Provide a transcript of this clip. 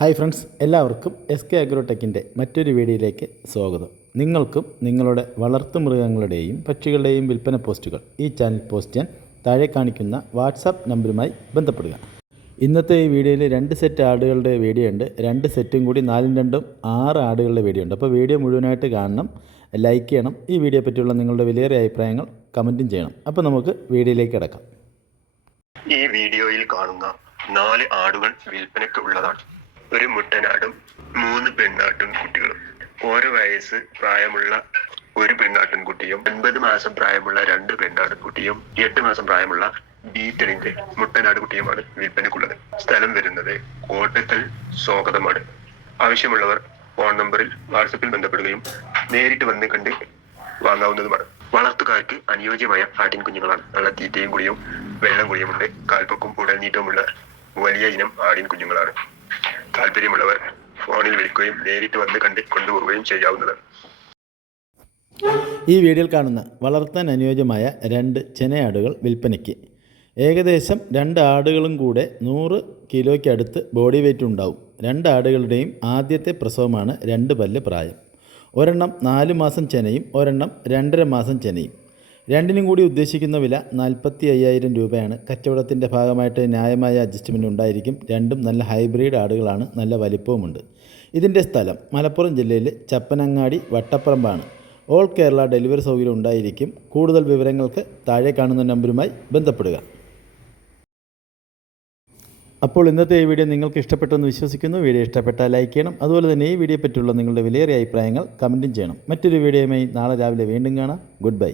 Hi friends എല്ലാവർക്കും S K അഗ്രോടെക്കിന്റെ മറ്റൊരു വീഡിയോയിലേക്ക് സ്വാഗതം. നിങ്ങൾക്കും നിങ്ങളുടെ വളർത്തുമൃഗങ്ങളുടെയും പക്ഷികളുടെയും വിൽപ്പന പോസ്റ്റുകൾ ഈ ചാനൽ പോസ്റ്റ് ചെയ്യാൻ താഴെ കാണിക്കുന്ന വാട്സാപ്പ് നമ്പറുമായി ബന്ധപ്പെടുക. ഇന്നത്തെ ഈ വീഡിയോയിൽ രണ്ട് സെറ്റ് ആടുകളുടെ വീഡിയോ ഉണ്ട്. രണ്ട് സെറ്റും കൂടി നാലും രണ്ടും ആറ് ആടുകളുടെ വീഡിയോ ഉണ്ട്. അപ്പോൾ വീഡിയോ മുഴുവനായിട്ട് കാണണം ലൈക്ക് ചെയ്യണം. ഈ വീഡിയോ പറ്റിയുള്ള നിങ്ങളുടെ വിലയേറിയ അഭിപ്രായങ്ങൾ കമന്റും ചെയ്യണം. അപ്പോൾ നമുക്ക് വീഡിയോയിലേക്ക് കിടക്കാം. ഈ വീഡിയോയിൽ കാണുന്ന നാല് ആടുകൾ വിൽപ്പനയ്ക്ക് ഉള്ളതാണ്. ഒരു മുട്ടനാടും മൂന്ന് പെണ്ണാട്ടും കുട്ടികളും. ഓരോ വയസ്സ് പ്രായമുള്ള ഒരു പെണ്ണാട്ടും കുട്ടിയും ഒൻപത് മാസം പ്രായമുള്ള രണ്ട് പെണ്ണാട്ടും കുട്ടിയും എട്ട് മാസം പ്രായമുള്ള ബീറ്റണിന്റെ മുട്ടനാട് കുട്ടിയുമാണ് വിൽപ്പനക്കുള്ളത്. സ്ഥലം വരുന്നത് കോട്ടക്കൽ സ്വാഗതമാണ്. ആവശ്യമുള്ളവർ ഫോൺ നമ്പറിൽ വാട്സപ്പിൽ ബന്ധപ്പെടുകയും നേരിട്ട് വന്ന് കണ്ട് വാങ്ങാവുന്നതുമാണ്. വളർത്തുകാർക്ക് അനുയോജ്യമായ ആട്ടിൻ കുഞ്ഞുങ്ങളാണ്. നല്ല തീറ്റയും കുടിയും വെള്ളം കുടിയുമുണ്ട് കാൽപ്പൊക്കും ഉടനീട്ടവുമുള്ള വലിയ ഇനം ആടിൻ കുഞ്ഞുങ്ങളാണ്. താല്പര്യമുള്ളവർ ഫോണിൽ വിളിക്കുകയും നേരിട്ട് വന്ന് കണ്ട് കൊണ്ടുപോവുകയും ചെയ്യാവുന്നതാണ്. ഈ വീഡിയോയിൽ കാണുന്ന വളർത്താൻ അനുയോജ്യമായ രണ്ട് ചെനയാടുകൾ വിൽപ്പനയ്ക്ക്. ഏകദേശം രണ്ട് ആടുകളും കൂടെ നൂറ് കിലോയ്ക്ക് അടുത്ത് ബോഡി വെയിറ്റ് ഉണ്ടാവും. രണ്ട് ആടുകളുടെയും ആദ്യത്തെ പ്രസവമാണ് രണ്ട് പല്ല് പ്രായം. ഒരെണ്ണം നാല് മാസം ചെനയും ഒരെണ്ണം രണ്ടര മാസം ചെനയും. രണ്ടിനും കൂടി ഉദ്ദേശിക്കുന്ന വില നാൽപ്പത്തി അയ്യായിരം രൂപയാണ്. കച്ചവടത്തിന്റെ ഭാഗമായിട്ട് ന്യായമായ അഡ്ജസ്റ്റ്മെന്റ് ഉണ്ടായിരിക്കും. രണ്ടും നല്ല ഹൈബ്രിഡ് ആടുകളാണ്. നല്ല വലിപ്പവുമുണ്ട്. ഇതിന്റെ സ്ഥലം മലപ്പുറം ജില്ലയിലെ ചപ്പനങ്ങാടി വട്ടപ്പറമ്പാണ്. ഓൾ കേരള ഡെലിവറി സൗകര്യം ഉണ്ടായിരിക്കും. കൂടുതൽ വിവരങ്ങൾക്ക് താഴെ കാണുന്ന നമ്പറുമായി ബന്ധപ്പെടുക. അപ്പോൾ ഇന്നത്തെ ഈ വീഡിയോ നിങ്ങൾക്ക് ഇഷ്ടപ്പെട്ടെന്ന് വിശ്വസിക്കുന്നു. വീഡിയോ ഇഷ്ടപ്പെട്ടാൽ ലൈക്ക് ചെയ്യണം. അതുപോലെ തന്നെ ഈ വീഡിയോ പറ്റിയുള്ള നിങ്ങളുടെ വിലയേറിയ അഭിപ്രായങ്ങൾ കമന്റും ചെയ്യണം. മറ്റൊരു വീഡിയോയുമായി നാളെ രാവിലെ വീണ്ടും കാണാം. Good bye